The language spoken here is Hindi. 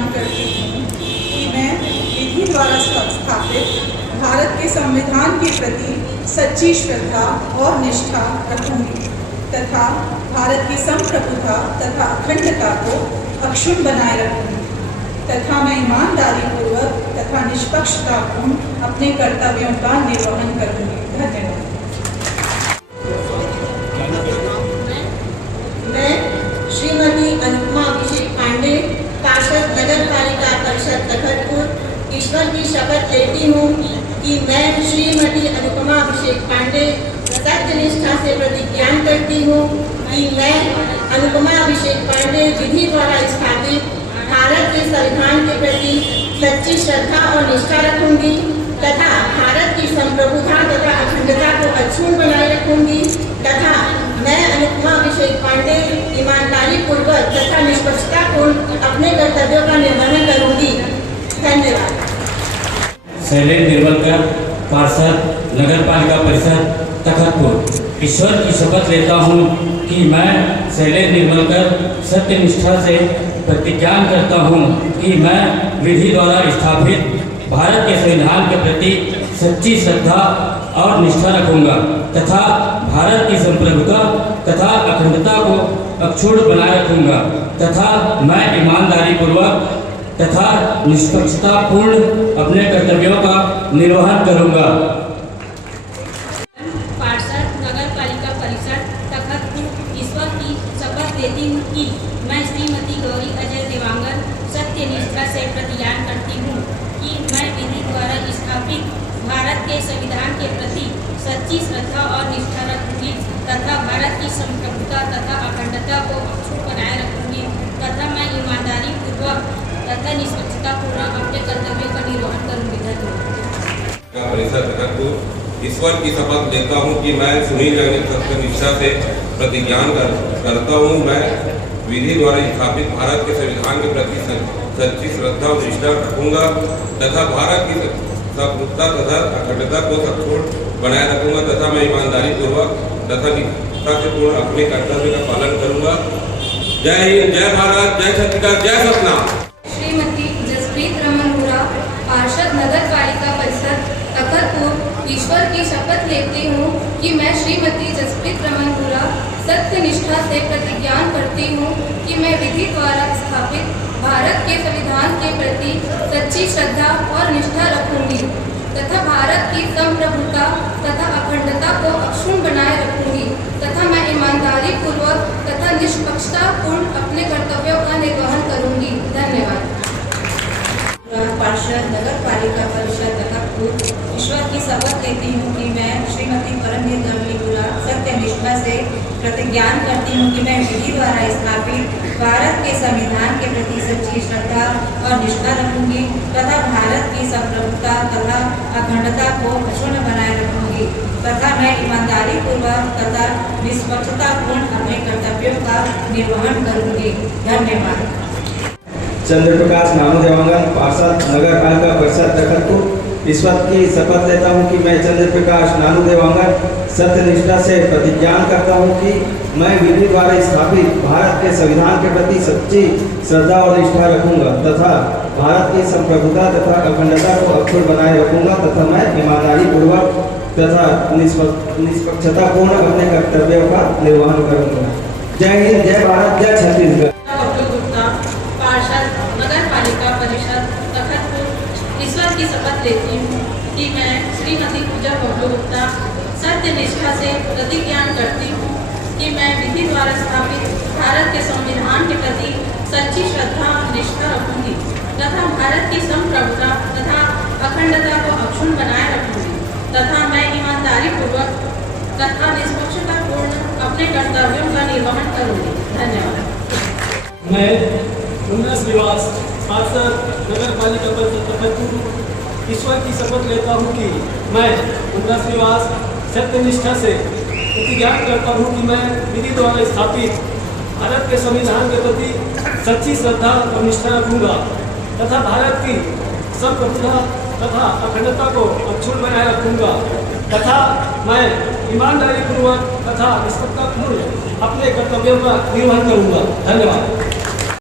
प्रतिज्ञान करती हूँ कि मैं विधि द्वारा स्थापित भारत के संविधान के प्रति सच्ची श्रद्धा और निष्ठा रखूंगी तथा भारत की संप्रभुता तथा अखंडता को अक्षुण्ण बनाए रखूंगी तथा मैं ईमानदारी पूर्वक तथा निष्पक्षतापूर्ण अपने कर्तव्यों का निर्वहन करूंगी। धन्यवाद। मैं श्रीमती अनुपमा अभिषेक पांडे, पार्षद नगर पालिका परिषद तखतपुर, ईश्वर की शपथ लेती हूँ कि मैं श्रीमती अनुपमा अभिषेक पांडे सत्यनिष्ठा से प्रतिज्ञान करती हूँ कि मैं अनुपमा अभिषेक पांडे विधि द्वारा स्थापित भारत के संविधान के प्रति सच्ची श्रद्धा और निष्ठा रखूंगी तथा भारत की संप्रभुता तथा अखंडता को अक्षुण्ण बनाए रखूंगी तथा मैं अनुपमा अभिषेक पांडे ईमानदारी पूर्वक तथा निष्पक्षतापूर्ण अपने कर्तव्यों का निर्वहन करूंगी। धन्यवाद। शैलेश निर्मलकर, पार्षद नगर पालिका परिषद तखतपुर। ईश्वर की शपथ लेता हूँ कि मैं शैलेश निर्मलकर सत्यनिष्ठा से प्रतिज्ञान करता हूँ कि मैं विधि द्वारा स्थापित भारत के संविधान के प्रति सच्ची श्रद्धा और निष्ठा रखूंगा तथा भारत की संप्रभुता तथा अखंडता को अक्षुण्ण बनाए रखूंगा तथा मैं ईमानदारी पूर्वक तथा निष्पक्षतापूर्ण अपने कर्तव्यों का निर्वहन करूंगा। पार्षद नगर पालिका परिषद तखतपुर ईश्वर की शपथ लेती हूँ कि मैं श्रीमती गौरी अजय देवांगन सत्यनिष्ठा से प्रतिज्ञान करती हूँ कि मैं विधि द्वारा स्थापित भारत के संविधान के प्रति सच्ची श्रद्धा और निष्ठा रखूंगी तथा भारत की संप्रभुता तथा अखंडता को अक्षुण्ण बनाए रखूंगी तथा मैं ईमानदारी पूर्वक तथा निष्पक्षतापूर्वक अपने कर्तव्यों का निर्वहन करूंगी। धन्यवाद। परिषद तखतपुर ईश्वर की शपथ लेता हूँ कि मैं सुनील सत्यनिष्ठा से प्रतिज्ञान करता हूँ मैं विधि द्वारा स्थापित भारत के संविधान के प्रति सच्ची श्रद्धा और निष्ठा रखूंगा तथा भारत की संप्रभुता तथा अखंडता को अक्षुण्ण बनाए रखूंगा तथा मैं ईमानदारी पूर्वक तथा निष्ठापूर्ण अपने कर्तव्य का पालन करूंगा। जय हिंद, जय भारत, जय छत्तीसगढ़, जय सतनाम। श्रीमती जसप्रीत रमन हुरा, पार्षद नगर पालिका परिषद तखतपुर। ईश्वर की शपथ लेती हूँ कि मैं श्रीमती जसप्रीत रमन हुरा सत्यनिष्ठा से प्रतिज्ञान करती हूँ कि मैं विधि द्वारा स्थापित भारत के संविधान के प्रति सच्ची श्रद्धा और निष्ठा रखूंगी तथा भारत की संप्रभुता तथा अखंडता को अक्षुण्ण बनाए रखूंगी तथा मैं ईमानदारी पूर्वक तथा निष्पक्षतापूर्ण अपने कर्तव्यों का निर्वहन करूंगी। धन्यवाद। पार्षद नगर पालिका परिषद तखतपुर ईश्वर की शपथ लेती हूँ कि मैं श्रीमती परमवीर गमली हुरा सत्यनिष्ठा से प्रतिज्ञान करती हूँ कि मैं विधि द्वारा स्थापित भारत के संविधान के प्रति सच्ची श्रद्धा और निष्ठा रखूंगी तथा भारत की संप्रभुता तथा अखंडता को अक्षुण्ण बनाए रखूंगी तथा मैं ईमानदारी पूर्वक तथा निष्पक्षतापूर्ण अपने कर्तव्यों का निर्वहन करूंगी। धन्यवाद। चंद्र प्रकाश नानू देवांगन, पार्षद नगर पालिका परिषद तखतपुर। ईश्वर की शपथ लेता हूँ कि मैं चंद्र प्रकाश नानू देवांगन सत्यनिष्ठा से प्रतिज्ञान करता हूँ कि मैं विधि द्वारा स्थापित भारत के संविधान के प्रति सच्ची श्रद्धा और निष्ठा रखूंगा तथा भारत की संप्रभुता तथा अखंडता को अक्षुण्ण बनाए रखूंगा तथा मैं ईमानदारी पूर्वक तथा निष्पक्षतापूर्ण अपने कर्तव्यों का निर्वहन करूंगा। जय हिंद, जय भारत, जय छत्तीसगढ़। पार्षद नगर पालिका परिषद तखतपुर ईश्वर की शपथ लेती हूँ कि मैं श्रीमती पूजा बबलू गुप्ता सत्यनिष्ठा से प्रतिज्ञान करती हूँ कि मैं विधि द्वारा स्थापित भारत के संविधान के प्रति सच्ची श्रद्धा और निष्ठा रखूंगी तथा भारत की संप्रभुता तथा अखंडता को अक्षुण्ण बनाए रखूंगी तथा मैं ईमानदारी पूर्वक तथा निष्पक्षतापूर्ण अपने कर्तव्यों का निर्वहन करूंगी। धन्यवाद। मैं उन्नस निवास, पार्षद नगर पालिका परिषद तखतपुर ईश्वर की शपथ लेता हूँ कि मैं उन्नस निवास सत्यनिष्ठा से प्रतिज्ञान करता हूँ कि मैं विधि द्वारा स्थापित भारत के संविधान के प्रति सच्ची श्रद्धा और निष्ठा रखूंगा तथा भारत की संप्रभुता तथा अखंडता को अक्षुण्ण बनाए रखूंगा तथा मैं ईमानदारी पूर्वक तथा निष्पक्षतापूर्ण अपने कर्तव्यों का निर्वहन करूंगा। धन्यवाद।